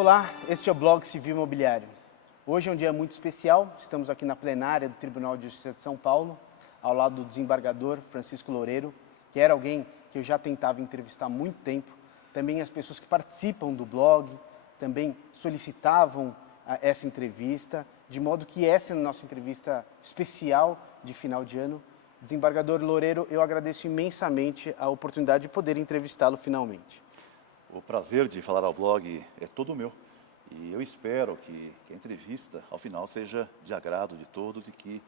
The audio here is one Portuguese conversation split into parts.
Olá, este é o Blog Civil Imobiliário. Hoje é um dia muito especial, estamos aqui na plenária do Tribunal de Justiça de São Paulo, ao lado do desembargador Francisco Loureiro, que era alguém que eu já tentava entrevistar há muito tempo. Também as pessoas que participam do blog também solicitavam essa entrevista, de modo que essa é a nossa entrevista especial de final de ano. Desembargador Loureiro, eu agradeço imensamente a oportunidade de poder entrevistá-lo finalmente. O prazer de falar ao blog é todo meu e eu espero que a entrevista, ao final, seja de agrado de todos e que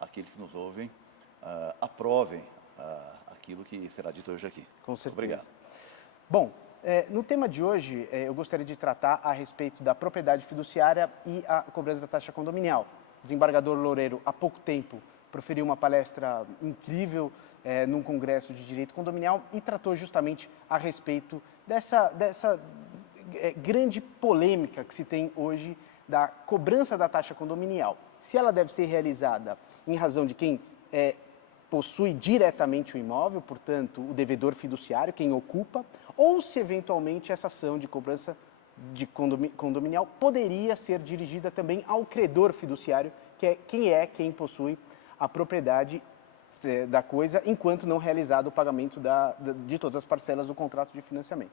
aqueles que nos ouvem aprovem aquilo que será dito hoje aqui. Com certeza. Obrigado. Bom, no tema de hoje, eu gostaria de tratar a respeito da propriedade fiduciária e a cobrança da taxa condominial. O desembargador Loureiro, há pouco tempo, proferiu uma palestra incrível num congresso de direito condominial e tratou justamente a respeito dessa grande polêmica que se tem hoje da cobrança da taxa condominial. Se ela deve ser realizada em razão de quem possui diretamente o imóvel, portanto, o devedor fiduciário, quem ocupa, ou se eventualmente essa ação de cobrança de condominial poderia ser dirigida também ao credor fiduciário, que é quem possui a propriedade da coisa, enquanto não realizado o pagamento de todas as parcelas do contrato de financiamento.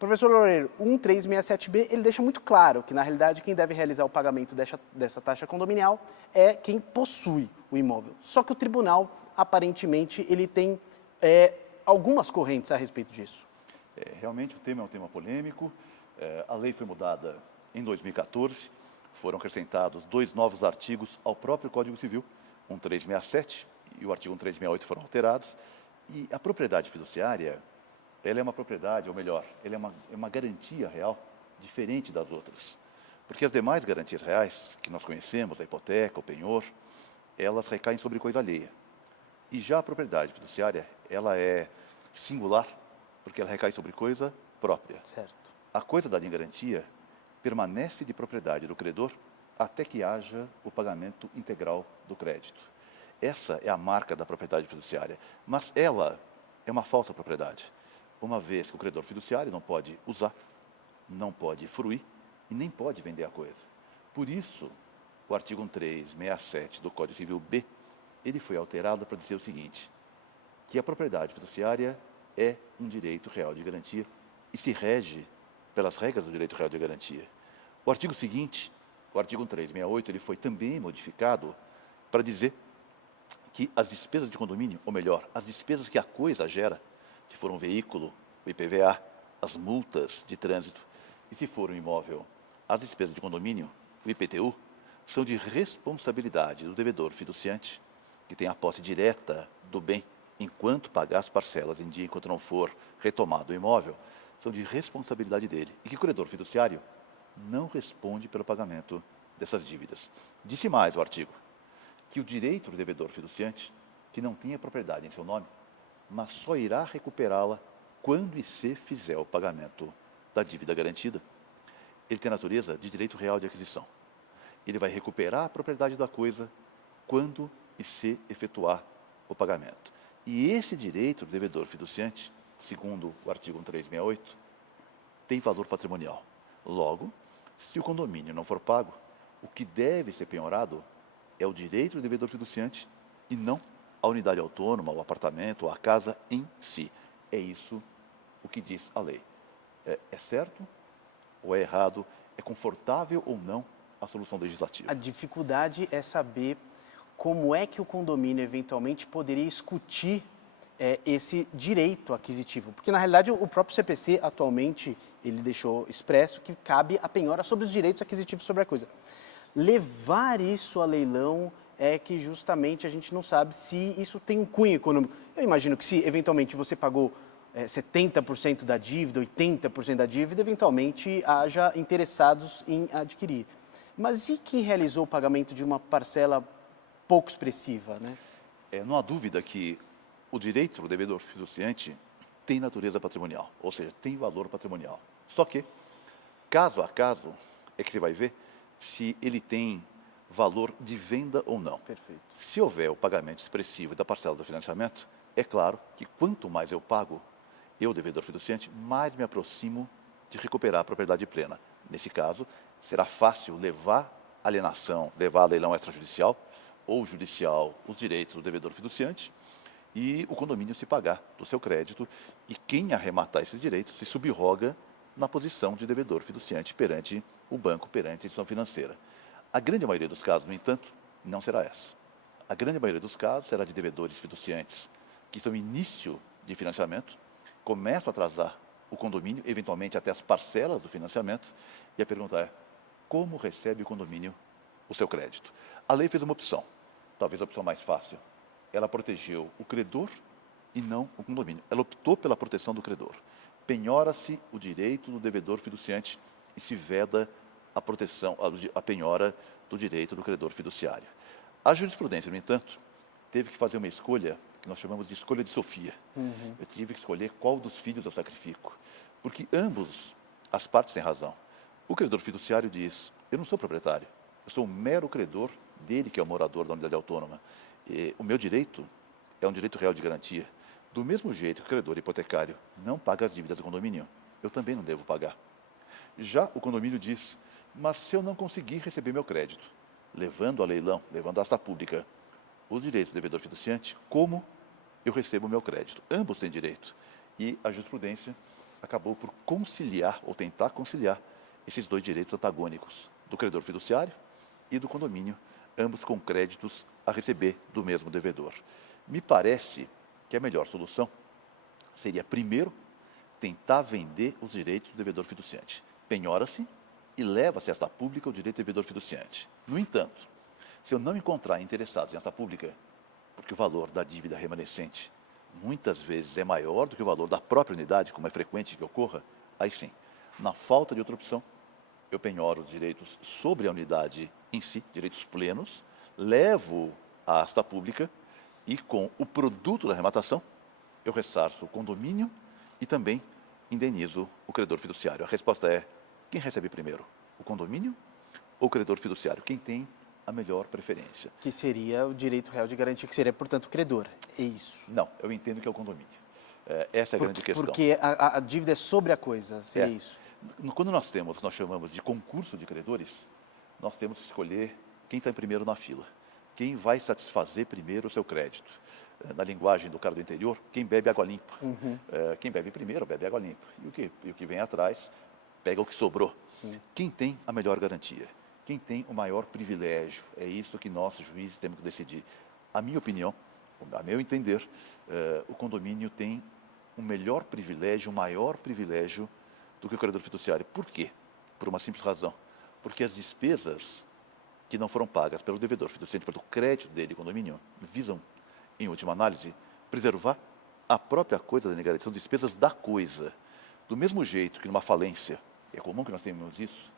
Professor Loureiro, 1367B, ele deixa muito claro que, na realidade, quem deve realizar o pagamento dessa taxa condominial é quem possui o imóvel. Só que o tribunal, aparentemente, ele tem algumas correntes a respeito disso. Realmente o tema é um tema polêmico. A lei foi mudada em 2014, foram acrescentados 2 novos artigos ao próprio Código Civil, 1367 e o artigo 1368 foram alterados. E a propriedade fiduciária, ela é uma propriedade, ou melhor, ela é uma garantia real diferente das outras. Porque as demais garantias reais que nós conhecemos, a hipoteca, o penhor, elas recaem sobre coisa alheia. E já a propriedade fiduciária, ela é singular, porque ela recai sobre coisa própria. Certo. A coisa dada em garantia permanece de propriedade do credor até que haja o pagamento integral do crédito. Essa é a marca da propriedade fiduciária, mas ela é uma falsa propriedade, uma vez que o credor fiduciário não pode usar, não pode fruir e nem pode vender a coisa. Por isso, o artigo 1367 do Código Civil B, ele foi alterado para dizer o seguinte, que a propriedade fiduciária é um direito real de garantia e se rege pelas regras do direito real de garantia. O artigo seguinte, o artigo 1368, ele foi também modificado para dizer que as despesas de condomínio, ou melhor, as despesas que a coisa gera, se for um veículo, o IPVA, as multas de trânsito, e se for um imóvel, as despesas de condomínio, o IPTU, são de responsabilidade do devedor fiduciante, que tem a posse direta do bem, enquanto pagar as parcelas em dia, enquanto não for retomado o imóvel, são de responsabilidade dele, e que o credor fiduciário não responde pelo pagamento dessas dívidas. Disse mais o artigo, que o direito do devedor fiduciante, que não tenha propriedade em seu nome, mas só irá recuperá-la quando e se fizer o pagamento da dívida garantida, ele tem a natureza de direito real de aquisição. Ele vai recuperar a propriedade da coisa quando e se efetuar o pagamento. E esse direito do devedor fiduciante, segundo o artigo 1368, tem valor patrimonial. Logo, se o condomínio não for pago, o que deve ser penhorado é o direito do devedor fiduciante e não a unidade autônoma, o apartamento, ou a casa em si. É isso o que diz a lei. É certo ou é errado? É confortável ou não a solução legislativa? A dificuldade é saber como é que o condomínio eventualmente poderia discutir esse direito aquisitivo. Porque, na realidade, o próprio CPC, atualmente, ele deixou expresso que cabe a penhora sobre os direitos aquisitivos sobre a coisa. Levar isso a leilão é que justamente a gente não sabe se isso tem um cunho econômico. Eu imagino que se eventualmente você pagou 70% da dívida, 80% da dívida, eventualmente haja interessados em adquirir. Mas e quem realizou o pagamento de uma parcela pouco expressiva, né? Não há dúvida que o direito do devedor fiduciante tem natureza patrimonial, ou seja, tem valor patrimonial. Só que, caso a caso, é que você vai ver se ele tem valor de venda ou não. Perfeito. Se houver o pagamento expressivo da parcela do financiamento, é claro que quanto mais eu pago, eu, devedor fiduciante, mais me aproximo de recuperar a propriedade plena. Nesse caso, será fácil levar a alienação, levar a leilão extrajudicial ou judicial os direitos do devedor fiduciante e o condomínio se pagar do seu crédito e quem arrematar esses direitos se subroga na posição de devedor fiduciante perante o banco, perante a instituição financeira. A grande maioria dos casos, no entanto, não será essa. A grande maioria dos casos será de devedores fiduciantes que estão no início de financiamento, começam a atrasar o condomínio, eventualmente até as parcelas do financiamento, e a pergunta é, como recebe o condomínio o seu crédito? A lei fez uma opção, talvez a opção mais fácil. Ela protegeu o credor e não o condomínio. Ela optou pela proteção do credor. Penhora-se o direito do devedor fiduciante e se veda a proteção, a penhora do direito do credor fiduciário. A jurisprudência, no entanto, teve que fazer uma escolha que nós chamamos de escolha de Sofia. Eu tive que escolher qual dos filhos eu sacrifico, porque ambos as partes têm razão. O credor fiduciário diz, eu não sou proprietário, eu sou um mero credor dele que é o morador da unidade autônoma. E o meu direito é um direito real de garantia. Do mesmo jeito que o credor hipotecário não paga as dívidas do condomínio, eu também não devo pagar. Já o condomínio diz, mas se eu não conseguir receber meu crédito, levando a leilão, levando a asta pública, os direitos do devedor fiduciante, como eu recebo o meu crédito? Ambos têm direito. E a jurisprudência acabou por conciliar, ou tentar conciliar, esses dois direitos antagônicos, do credor fiduciário e do condomínio, ambos com créditos a receber do mesmo devedor. Me parece que a melhor solução seria, primeiro, tentar vender os direitos do devedor fiduciante. Penhora-se e leva-se a esta pública o direito do devedor fiduciante. No entanto, se eu não encontrar interessados em esta pública, porque o valor da dívida remanescente muitas vezes é maior do que o valor da própria unidade, como é frequente que ocorra, aí sim, na falta de outra opção, eu penhoro os direitos sobre a unidade em si, direitos plenos, levo a asta pública e com o produto da arrematação, eu ressarço o condomínio e também indenizo o credor fiduciário. A resposta é, quem recebe primeiro? O condomínio ou o credor fiduciário? Quem tem a melhor preferência? Que seria o direito real de garantia, que seria, portanto, o credor. É isso. Não, eu entendo que é o condomínio. Essa é a grande questão. Porque a dívida é sobre a coisa, seria isso. Quando nós temos o que nós chamamos de concurso de credores, nós temos que escolher quem está primeiro na fila. Quem vai satisfazer primeiro o seu crédito. Na linguagem do cara do interior, quem bebe água limpa. Quem bebe primeiro, bebe água limpa. E o que vem atrás, pega o que sobrou. Sim. Quem tem a melhor garantia? Quem tem o maior privilégio? É isso que nós, juízes, temos que decidir. A minha opinião, a meu entender, o condomínio tem um melhor privilégio, um maior privilégio do que o credor fiduciário. Por quê? Por uma simples razão. Porque as despesas que não foram pagas pelo devedor fiduciante, pelo crédito dele, condomínio, visam, em última análise, preservar a própria coisa da negativa, são despesas da coisa. Do mesmo jeito que numa falência, é comum que nós tenhamos isso,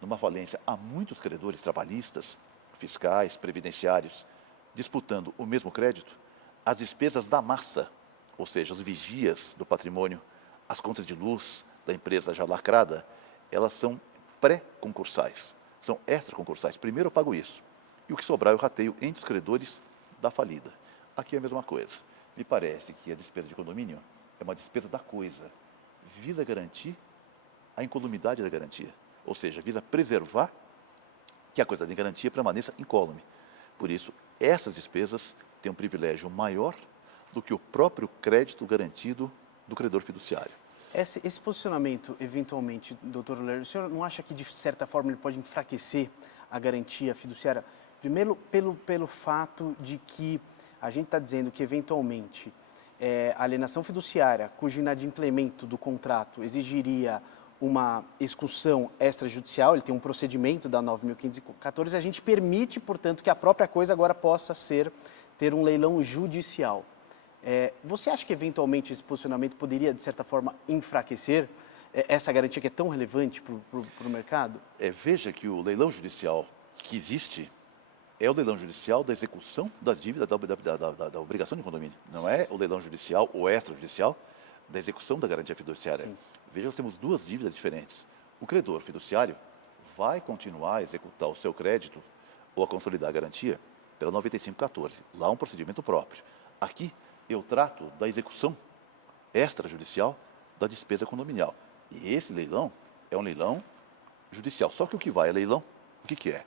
numa falência há muitos credores trabalhistas, fiscais, previdenciários, disputando o mesmo crédito, as despesas da massa, ou seja, os vigias do patrimônio, as contas de luz da empresa já lacrada, elas são pré-concursais, são extra-concursais. Primeiro eu pago isso, e o que sobrar eu rateio entre os credores da falida. Aqui é a mesma coisa. Me parece que a despesa de condomínio é uma despesa da coisa, visa garantir a incolumidade da garantia, ou seja, visa preservar que a coisa de garantia permaneça incólume. Por isso, essas despesas têm um privilégio maior do que o próprio crédito garantido do credor fiduciário. Esse posicionamento, eventualmente, doutor Ler, o senhor não acha que, de certa forma, ele pode enfraquecer a garantia fiduciária? Primeiro, pelo fato de que a gente está dizendo que, eventualmente, a alienação fiduciária, cujo inadimplemento do contrato exigiria uma execução extrajudicial, ele tem um procedimento da 9.514, a gente permite, portanto, que a própria coisa agora possa ter um leilão judicial. Você acha que, eventualmente, esse posicionamento poderia, de certa forma, enfraquecer essa garantia que é tão relevante para o mercado? Veja que o leilão judicial que existe é o leilão judicial da execução das dívidas da obrigação de condomínio. Não é o leilão judicial ou extrajudicial da execução da garantia fiduciária. Sim. Veja, nós temos duas dívidas diferentes. O credor fiduciário vai continuar a executar o seu crédito ou a consolidar a garantia pela 9514. Lá é um procedimento próprio. Aqui, eu trato da execução extrajudicial da despesa condominial. E esse leilão é um leilão judicial. Só que o que vai a leilão, o que é?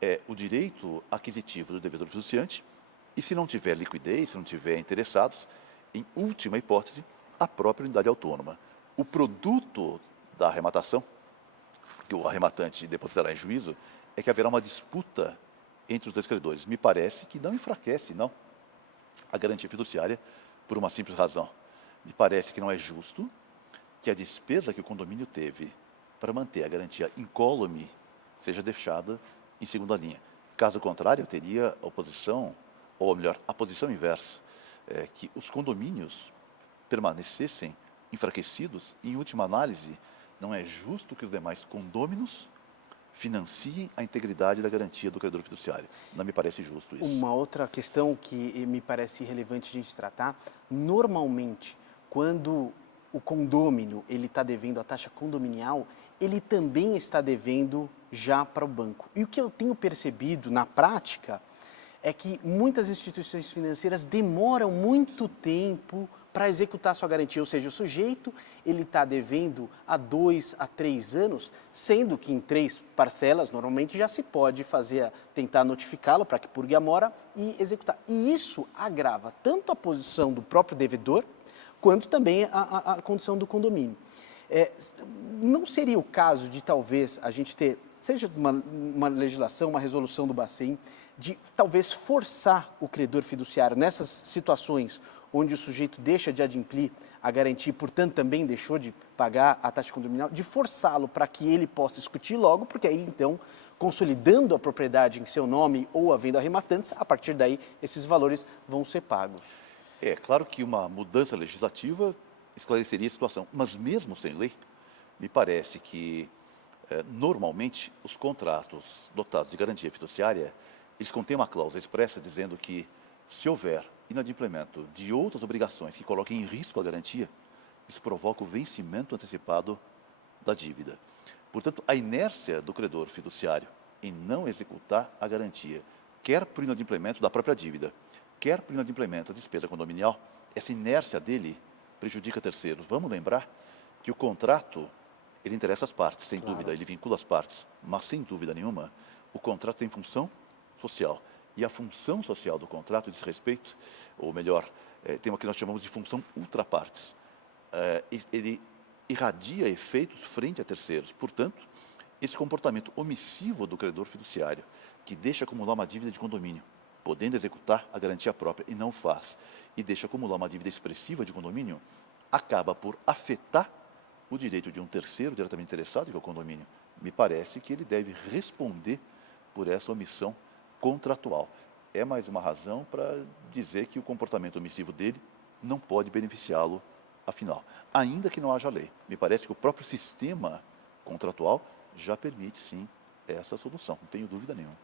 É o direito aquisitivo do devedor fiduciante e, se não tiver liquidez, se não tiver interessados, em última hipótese, a própria unidade autônoma. O produto da arrematação, que o arrematante depositará em juízo, é que haverá uma disputa entre os dois credores. Me parece que não enfraquece, não, a garantia fiduciária por uma simples razão. Me parece que não é justo que a despesa que o condomínio teve para manter a garantia incólume seja deixada em segunda linha. Caso contrário, eu teria a oposição, ou melhor, a posição inversa, que os condomínios permanecessem enfraquecidos e, em última análise, não é justo que os demais condôminos financiem a integridade da garantia do credor fiduciário. Não me parece justo isso. Uma outra questão que me parece relevante a gente tratar, normalmente, quando o condômino ele está devendo a taxa condominial, ele também está devendo já para o banco. E o que eu tenho percebido na prática é que muitas instituições financeiras demoram muito tempo para executar sua garantia, ou seja, o sujeito ele está devendo há 2 a 3 anos, sendo que em 3 parcelas normalmente já se pode tentar notificá-lo para que purgue a mora e executar. E isso agrava tanto a posição do próprio devedor, quanto também a condição do condomínio. Não seria o caso de talvez a gente ter, seja uma legislação, uma resolução do Bacen, de talvez forçar o credor fiduciário nessas situações onde o sujeito deixa de adimplir a garantia e, portanto, também deixou de pagar a taxa condominial, de forçá-lo para que ele possa discutir logo, porque aí, então, consolidando a propriedade em seu nome ou havendo arrematantes, a partir daí, esses valores vão ser pagos. É claro que uma mudança legislativa esclareceria a situação, mas mesmo sem lei, me parece que, normalmente, os contratos dotados de garantia fiduciária, eles contêm uma cláusula expressa dizendo que, se houver inadimplemento de outras obrigações que coloquem em risco a garantia, isso provoca o vencimento antecipado da dívida. Portanto, a inércia do credor fiduciário em não executar a garantia, quer por inadimplemento da própria dívida, quer por inadimplemento da despesa condominial, essa inércia dele prejudica terceiros. Vamos lembrar que o contrato, ele interessa as partes, sem dúvida, ele vincula as partes, mas sem dúvida nenhuma, o contrato tem função social. E a função social do contrato diz respeito, ou melhor, tem o que nós chamamos de função ultrapartes. Ele irradia efeitos frente a terceiros. Portanto, esse comportamento omissivo do credor fiduciário, que deixa acumular uma dívida de condomínio, podendo executar a garantia própria e não faz, e deixa acumular uma dívida expressiva de condomínio, acaba por afetar o direito de um terceiro diretamente interessado, que é o condomínio. Me parece que ele deve responder por essa omissão contratual. É mais uma razão para dizer que o comportamento omissivo dele não pode beneficiá-lo, afinal. Ainda que não haja lei. Me parece que o próprio sistema contratual já permite, sim, essa solução. Não tenho dúvida nenhuma.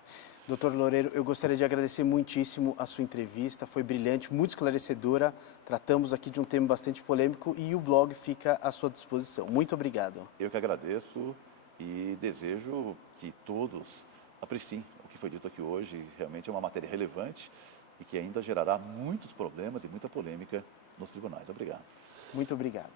Doutor Loureiro, eu gostaria de agradecer muitíssimo a sua entrevista, foi brilhante, muito esclarecedora. Tratamos aqui de um tema bastante polêmico e o blog fica à sua disposição. Muito obrigado. Eu que agradeço e desejo que todos apreciem o que foi dito aqui hoje. Realmente é uma matéria relevante e que ainda gerará muitos problemas e muita polêmica nos tribunais. Obrigado. Muito obrigado.